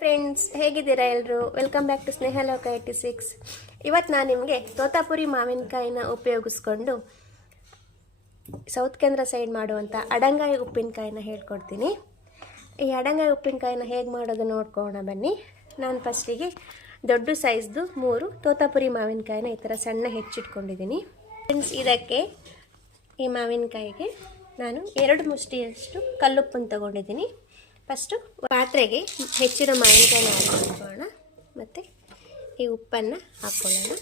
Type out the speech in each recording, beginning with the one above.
Friends ಹೇಗಿದ್ದೀರಾ ಎಲ್ಲರೂ welcome back to ಸ್ನೇಹ ಲೋಕ ಏಯ್ಟಿ ಸಿಕ್ಸ್ ಇವತ್ತು ನಾನು ನಿಮಗೆ ತೋತಾಪುರಿ ಮಾವಿನಕಾಯಿನ ಉಪಯೋಗಿಸ್ಕೊಂಡು ಸೌತ್ ಕೇಂದ್ರ ಸೈಡ್ ಮಾಡುವಂಥ ಅಡಂಗಾಯಿ ಉಪ್ಪಿನಕಾಯಿನ ಹೇಳ್ಕೊಡ್ತೀನಿ. ಈ ಅಡಂಗಾಯಿ ಉಪ್ಪಿನಕಾಯಿನ ಹೇಗೆ ಮಾಡೋದು ನೋಡ್ಕೋಣ ಬನ್ನಿ. ನಾನು ಫಸ್ಟಿಗೆ ದೊಡ್ಡ ಸೈಜ್ದು ಮೂರು ತೋತಾಪುರಿ ಮಾವಿನಕಾಯಿನ ಈ ಥರ ಸಣ್ಣ ಹೆಚ್ಚಿಟ್ಕೊಂಡಿದ್ದೀನಿ. ಫ್ರೆಂಡ್ಸ್ ಇದಕ್ಕೆ ಈ ಮಾವಿನಕಾಯಿಗೆ ನಾನು ಎರಡು ಮುಷ್ಟಿಯಷ್ಟು ಕಲ್ಲುಪ್ಪನ್ನು ತಗೊಂಡಿದ್ದೀನಿ. ಫಸ್ಟು ಪಾತ್ರೆಗೆ ಹೆಚ್ಚಿನ ಮಾವಿನಕಾಯಿನ ಹಾಕೋಣ ಮಾಡ್ಕೊಳ್ಳೋಣ. ಮತ್ತು ಈ ಉಪ್ಪನ್ನು ಹಾಕ್ಕೊಳ್ಳೋಣ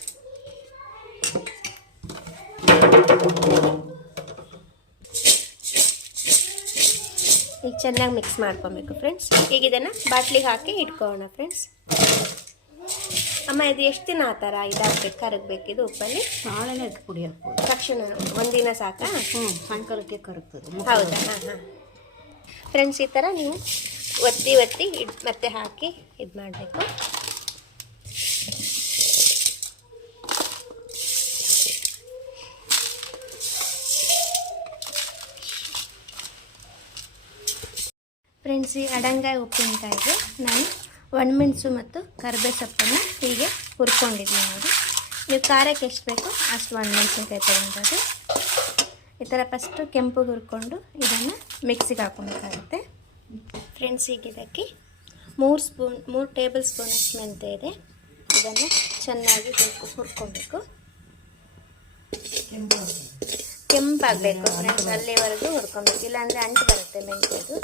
ಈಗ ಚೆನ್ನಾಗಿ ಮಿಕ್ಸ್ ಮಾಡ್ಕೊಬೇಕು ಫ್ರೆಂಡ್ಸ್ ಈಗ ಇದನ್ನು ಬಾಟ್ಲಿಗೆ ಹಾಕಿ ಇಟ್ಕೊಳ್ಳೋಣ ಫ್ರೆಂಡ್ಸ್ ಅಮ್ಮ ಇದು ಎಷ್ಟು ದಿನ ಆ ಥರ ಇದಾಗಬೇಕು ಕರಗಬೇಕು ಇದು ಉಪ್ಪಲ್ಲಿ? ನಾಳೆನೇ ಪುಡಿ ಹಾಕ್ಬೋದು. ತಕ್ಷಣ ಒಂದಿನ ಸಾಕಾ? ಹ್ಞೂ ಸಾಯಂಕಾಲಕ್ಕೆ ಕರಗ್ತದೆ. ಹೌದಾ? ಹಾಂ ಹಾಂ. ಫ್ರೆಂಡ್ಸ್ ಈ ಥರ ನೀವು ಒತ್ತಿ ಒತ್ತಿ ಇಡ್ ಮತ್ತೆ ಹಾಕಿ ಇದು ಮಾಡಬೇಕು. ಫ್ರೆಂಡ್ಸ್ ಈ ಅಡಂಗಾಯಿ ಉಪ್ಪಿನಕಾಯಿಗೆ ನಾನು ಒಣಮೆಣಸು ಮತ್ತು ಕರಿಬೇ ಸೊಪ್ಪನ್ನು ಹೀಗೆ ಹುರ್ಕೊಂಡಿದ್ದೀನಿ ನೋಡಿ. ನೀವು ಖಾರಕ್ಕೆ ಎಷ್ಟು ಬೇಕೋ ಅಷ್ಟು ಒಣಮೆಣಸಿನಕಾಯಿ ತೊಗೊಂಡ್ರೆ ಈ ಥರ ಫಸ್ಟು ಕೆಂಪು ಹುರ್ಕೊಂಡು ಇದನ್ನು ಮಿಕ್ಸಿಗೆ ಹಾಕೊಬೇಕಾಗುತ್ತೆ ಫ್ರೆಂಡ್ಸ್ ಈಗ ಇದಕ್ಕೆ ಮೂರು ಸ್ಪೂನ್, ಮೂರು ಟೇಬಲ್ ಸ್ಪೂನಷ್ಟು ಮೆಂತೆ ಇದೆ. ಇದನ್ನು ಚೆನ್ನಾಗಿ ಹುರ್ಕೊ ಹುರ್ಕೊಬೇಕು. ಕೆಂಪಾಗಬೇಕು ಫ್ರೆಂಡ್ಸ್, ಅಲ್ಲಿವರೆಗೂ ಹುರ್ಕೊಬೇಕು. ಇಲ್ಲಾಂದರೆ ಅಂಟು ಬರುತ್ತೆ ಮೆಂತ್ಯದು.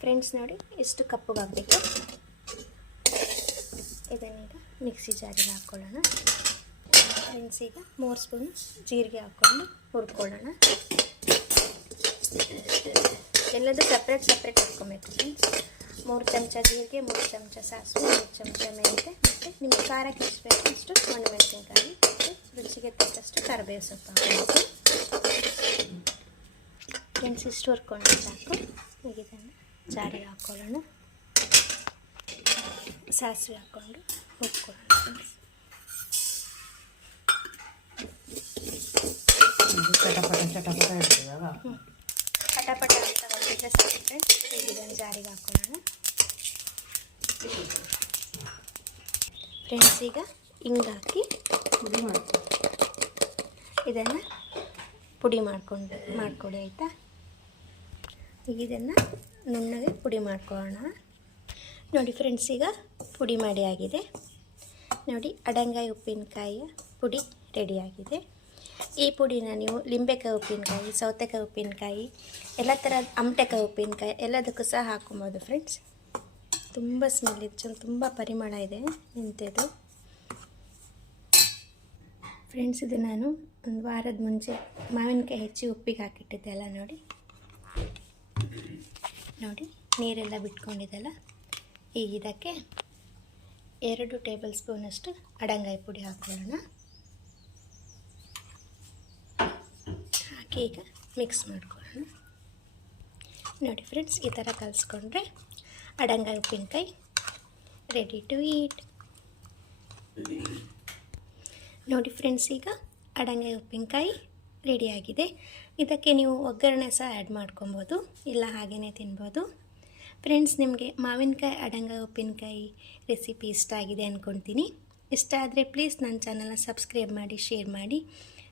ಫ್ರೆಂಡ್ಸ್, ನೋಡಿ ಇಷ್ಟು ಕಪ್ಪಗಾಗಬೇಕು. ಇದನ್ನೀಗ ಮಿಕ್ಸಿ ಜಾರಿಗೆ ಹಾಕ್ಕೊಳ್ಳೋಣ. ಫ್ರೆಂಡ್ಸ್ ಈಗ ಮೂರು ಸ್ಪೂನ್ ಜೀರಿಗೆ ಹಾಕ್ಕೊಂಡು ಹುರ್ಕೊಳ್ಳೋಣ ಎಲ್ಲದೂ ಸಪ್ರೇಟ್ ಸಪ್ರೇಟ್ ಹಾಕ್ಕೊಬೇಕು ಫ್ರೆಂಡ್ಸ್ ಮೂರು ಚಮಚ ಜೀರಿಗೆ ಮೂರು ಚಮಚ ಸಾಸಿವೆ ಮೂರು ಚಮಚ ಮೆಂತೆ ಮತ್ತು ನಿಮಗೆ ಖಾರಕ್ಕೆ ಎಷ್ಟು ಬೇಕು ಅಷ್ಟು ಒಣಮೆಣಸಿನ್ಕಾಯಿ ಮತ್ತು ರುಚಿಗೆ ತಕ್ಕಷ್ಟು ಕರಿಬೇವು ಸೊಪ್ಪು ಹಾಕಬೇಕು ಫ್ರೆಂಡ್ಸ್ ಇಷ್ಟು ಹುರ್ಕೊಂಡು ಸಾಕು ಈಗ ಇದನ್ನು ಜಾರಿಗೆ ಹಾಕ್ಕೊಳ್ಳೋಣ ಸಾಸಿವೆ ಹಾಕ್ಕೊಂಡು ಹುರ್ಕೊಳ್ಳೋಣ ಫ್ರೆಂಡ್ಸ್ ಇರ್ತದಲ್ಲ ಪಟ ಪಟ ಅಂತ ಹೊರಟಿದ್ರೆ ಈಗ ಇದನ್ನು ಜಾರಿಗೆ ಹಾಕೊಳ್ಳೋಣ ಫ್ರೆಂಡ್ಸ್ ಈಗ ಹಿಂಗಾಕಿ ಪುಡಿ ಮಾಡ್ತೀವಿ ಇದನ್ನು ಪುಡಿ ಮಾಡ್ಕೊಂಡು, ಮಾಡಿಕೊಡಿ ಆಯಿತಾ? ಈಗ ಇದನ್ನು ನುಣ್ಣಗೆ ಪುಡಿ ಮಾಡ್ಕೊಳ್ಳೋಣ. ನೋಡಿ ಫ್ರೆಂಡ್ಸ್ ಈಗ ಪುಡಿ ಮಾಡಿ ಆಗಿದೆ. ನೋಡಿ ಅಡಂಗಾಯಿ ಉಪ್ಪಿನಕಾಯಿಯ ಪುಡಿ ರೆಡಿಯಾಗಿದೆ ಈ ಪುಡಿನ ನೀವು ಲಿಂಬೆಕಾಯಿ ಉಪ್ಪಿನಕಾಯಿ ಸೌತೆಕಾಯಿ ಉಪ್ಪಿನಕಾಯಿ ಎಲ್ಲ ಥರದ ಅಮಟೆಕಾಯಿ ಉಪ್ಪಿನಕಾಯಿ ಎಲ್ಲದಕ್ಕೂ ಸಹ ಹಾಕೊಬೋದು ಫ್ರೆಂಡ್ಸ್ ತುಂಬ ಸ್ಮೆಲ್ ಇದೆ ತುಂಬ ಪರಿಮಳ ಇದೆ ನಿಂತಿದ್ದು. ಫ್ರೆಂಡ್ಸ್ ಇದು ನಾನು ಒಂದು ವಾರದ ಮುಂಚೆ ಮಾವಿನಕಾಯಿ ಹೆಚ್ಚಿ ಉಪ್ಪಿಗೆ ಹಾಕಿಟ್ಟಿದ್ದೆ ಅಲ್ಲ ನೋಡಿ. ನೋಡಿ, ನೀರೆಲ್ಲ ಬಿಟ್ಕೊಂಡಿದ್ದಲ್ಲ ಈಗ ಇದಕ್ಕೆ ಎರಡು ಟೇಬಲ್ ಸ್ಪೂನಷ್ಟು ಅಡಂಗಾಯಿ ಪುಡಿ ಹಾಕ್ಕೊಳ್ಳೋಣ ಹಾಕಿ ಈಗ ಮಿಕ್ಸ್ ಮಾಡ್ಕೊಳ್ಳೋಣ. ನೋಡಿ ಫ್ರೆಂಡ್ಸ್ ಈ ಥರ ಕಲಿಸ್ಕೊಂಡ್ರೆ ಅಡಂಗಾಯಿ ಉಪ್ಪಿನಕಾಯಿ ರೆಡಿ ಟು ಈಟ್ ನೋಡಿ ಫ್ರೆಂಡ್ಸ್ ಈಗ ಅಡಂಗಾಯಿ ಉಪ್ಪಿನಕಾಯಿ ರೆಡಿಯಾಗಿದೆ ಇದಕ್ಕೆ ನೀವು ಒಗ್ಗರಣೆ ಸಹ ಆ್ಯಡ್ ಮಾಡ್ಕೊಬೋದು, ಇಲ್ಲ ಹಾಗೆಯೇ ತಿನ್ಬೋದು. ಫ್ರೆಂಡ್ಸ್ ನಿಮಗೆ ಮಾವಿನಕಾಯಿ ಅಡಂಗಾಯಿ ಉಪ್ಪಿನಕಾಯಿ ರೆಸಿಪಿ ಇಷ್ಟ ಆಗಿದೆ ಅಂದ್ಕೊತೀನಿ ಇಷ್ಟ ಆದರೆ ಪ್ಲೀಸ್ ನನ್ನ ಚಾನಲ್ನ ಸಬ್ಸ್ಕ್ರೈಬ್ ಮಾಡಿ ಶೇರ್ ಮಾಡಿ.